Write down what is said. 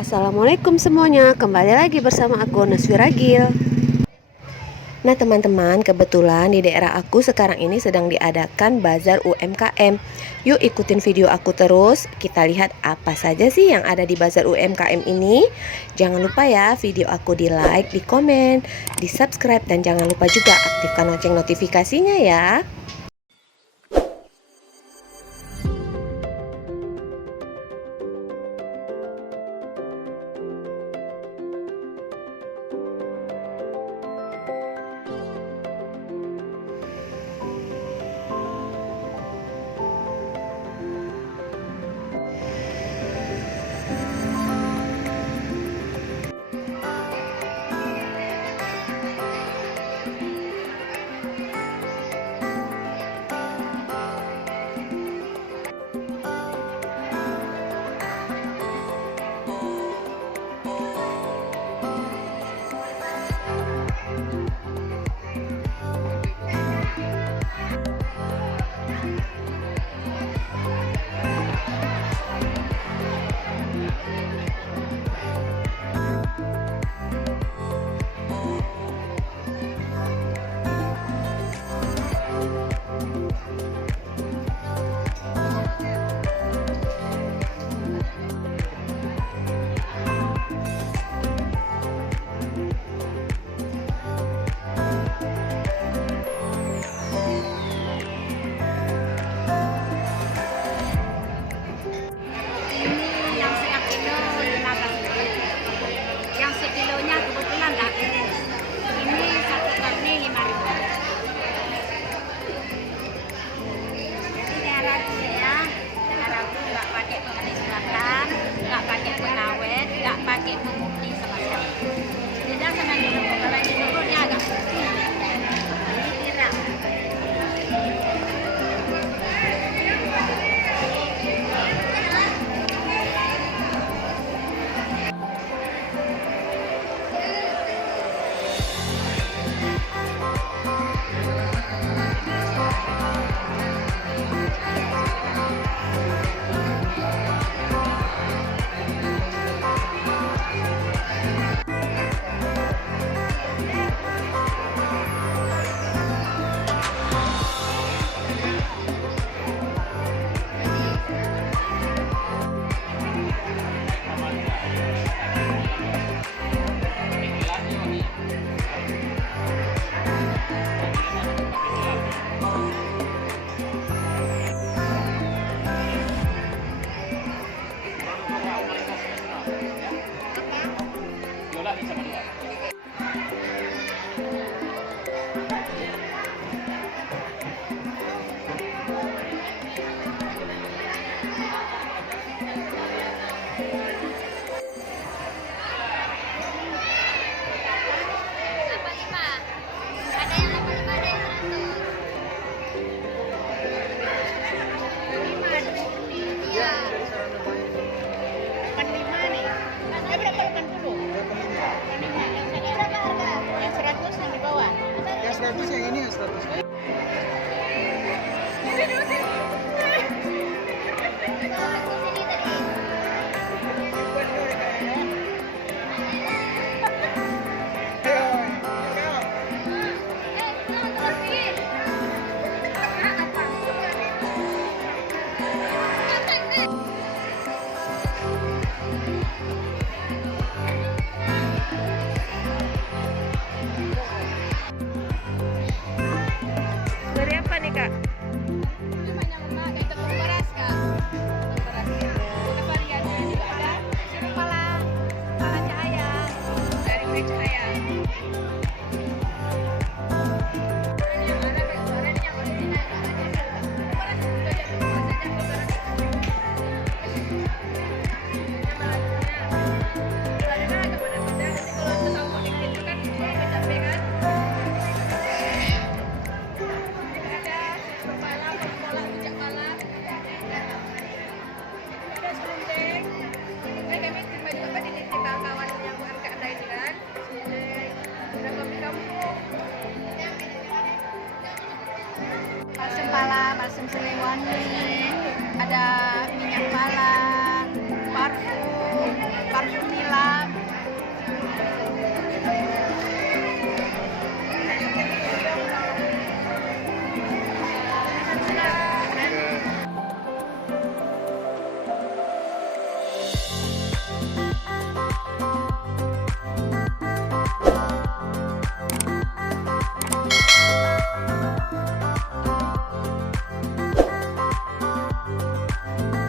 Assalamualaikum semuanya, kembali lagi bersama aku Naswi Ragil. Nah teman-teman, kebetulan di daerah aku sekarang ini sedang diadakan bazar UMKM. Yuk ikutin video aku terus, kita lihat apa saja sih yang ada di bazar UMKM ini. Jangan lupa ya video aku di like, di komen, di subscribe, dan jangan lupa juga aktifkan lonceng notifikasinya ya. Yang ini yang 100. Dari apa nih kak? Balsem Siliwangi, ada minyak pala, parfum.